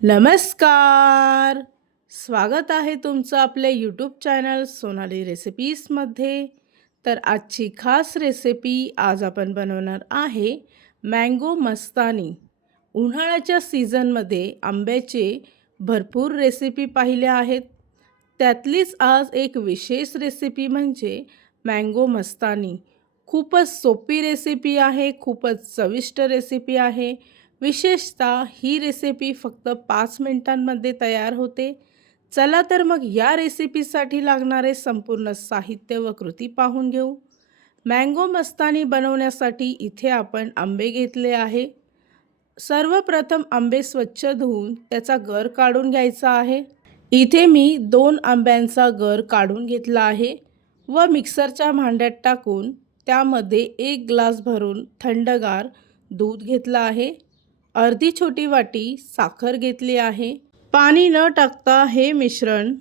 नमस्कार. स्वागत आहे तुमचं आपल्या यूट्यूब चॅनल सोनाली रेसिपीजमध्ये तर आजची खास रेसिपी आज आपण बनवणार आहे मँगो मस्तानी. उन्हाळ्याच्या सीझनमध्ये आंब्याचे भरपूर रेसिपी पाहिल्या आहेत. त्यातलीच आज एक विशेष रेसिपी म्हणजे मँगो मस्तानी. खूपच सोपी रेसिपी आहे खूपच चविष्ट रेसिपी आहे. विशेषतः ही रेसिपी फक्त पाच मिनिटांमध्ये तयार होते. चला तर मग या रेसिपीसाठी लागणारे संपूर्ण साहित्य व कृती पाहून घेऊ. मँगो मस्तानी बनवण्यासाठी इथे आपण आंबे घेतले आहे. सर्वप्रथम आंबे स्वच्छ धुवून त्याचा गर काढून घ्यायचा आहे. इथे मी दोन आंब्यांचा गर काढून घेतला आहे व मिक्सरच्या भांड्यात टाकून त्यामध्ये एक ग्लास भरून थंडगार दूध घेतलं आहे. अर्धी छोटी वाटी साखर घेतली आहे. पाणी न टाकता हे मिश्रण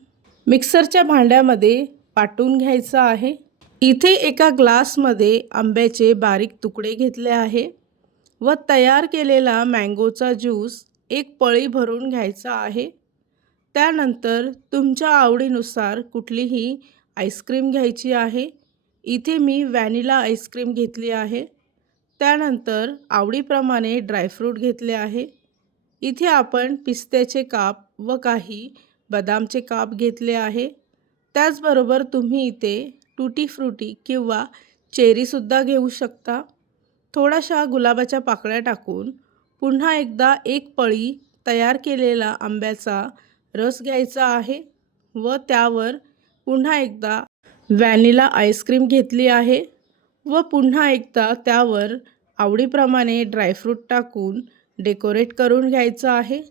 मिक्सरच्या भांड्यामध्ये पाटून घ्यायचं आहे. इथे एका ग्लासमध्ये आंब्याचे बारीक तुकडे घेतले आहे व तयार केलेला मँगोचा ज्यूस एक पळी भरून घ्यायचा आहे. त्यानंतर तुमच्या आवडीनुसार कुठलीही आईस्क्रीम घ्यायची आहे. इथे मी व्हॅनिला आईस्क्रीम घेतली आहे. त्यानंतर आवडीप्रमाणे ड्रायफ्रूट घेतले आहे. इथे आपण पिस्त्याचे काप व काही बदामचे काप घेतले आहे. त्याचबरोबर तुम्ही इथे टुटी फ्रुटी किंवा चेरीसुद्धा घेऊ शकता. थोड्याशा गुलाबाच्या पाकळ्या टाकून पुन्हा एकदा एक पळी तयार केलेला आंब्याचा रस घ्यायचा आहे व त्यावर पुन्हा एकदा व्हॅनिला आईस्क्रीम घेतली आहे. व पुन्हा एकदा त्यावर आवडीप्रमाणे ड्रायफ्रूट टाकून डेकोरेट करून घ्यायचं आहे.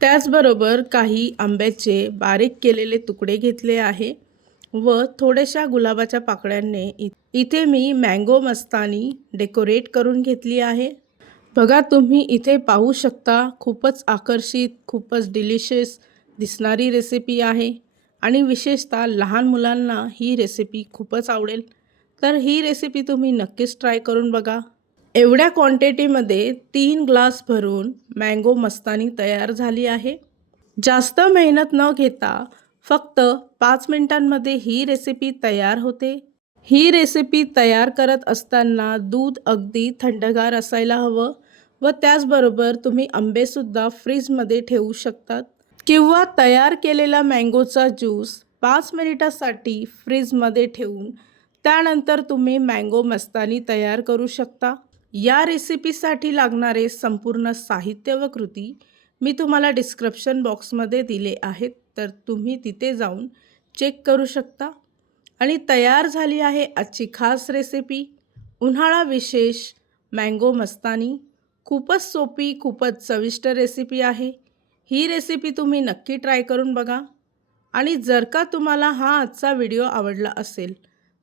त्याचबरोबर काही आंब्याचे बारीक केलेले तुकडे घेतले आहे व थोड्याशा गुलाबाच्या पाकळ्यांनी इ इथे मी मँगो मस्तानी डेकोरेट करून घेतली आहे. बघा तुम्ही इथे पाहू शकता खूपच आकर्षित खूपच डिलिशियस दिसणारी रेसिपी आहे आणि विशेषतः लहान मुलांना ही रेसिपी खूपच आवडेल. तर ही रेसिपी तुम्ही नक्कीच ट्राय करून बघा. एवढ्या क्वांटिटीमध्ये तीन ग्लास भरून मँगो मस्तानी तयार झाली आहे. जास्त मेहनत न घेता फक्त पाच मिनिटांमध्ये ही रेसिपी तयार होते. ही रेसिपी तयार करत असताना दूध अगदी थंडगार असायला हवं व त्याचबरोबर तुम्ही आंबेसुद्धा फ्रीजमध्ये ठेवू शकतात. किंवा तयार केलेला मँगोचा ज्यूस पाच मिनिटासाठी फ्रीजमध्ये ठेवून त्यानंतर तुम्ही मँगो मस्तानी तयार करू शकता. या रेसिपीसाठी लागणारे संपूर्ण साहित्य व कृती मी तुम्हाला डिस्क्रिप्शन बॉक्समध्ये दिले आहेत तर तुम्ही तिथे जाऊन चेक करू शकता. आणि तयार झाली आहे आजची खास रेसिपी. उन्हाळा विशेष मँगो मस्तानी. खूपच सोपी खूपच चविष्ट रेसिपी आहे. ही रेसिपी तुम्ही नक्की ट्राय करून बघा. आणि जर का तुम्हाला हा आजचा व्हिडिओ आवडला असेल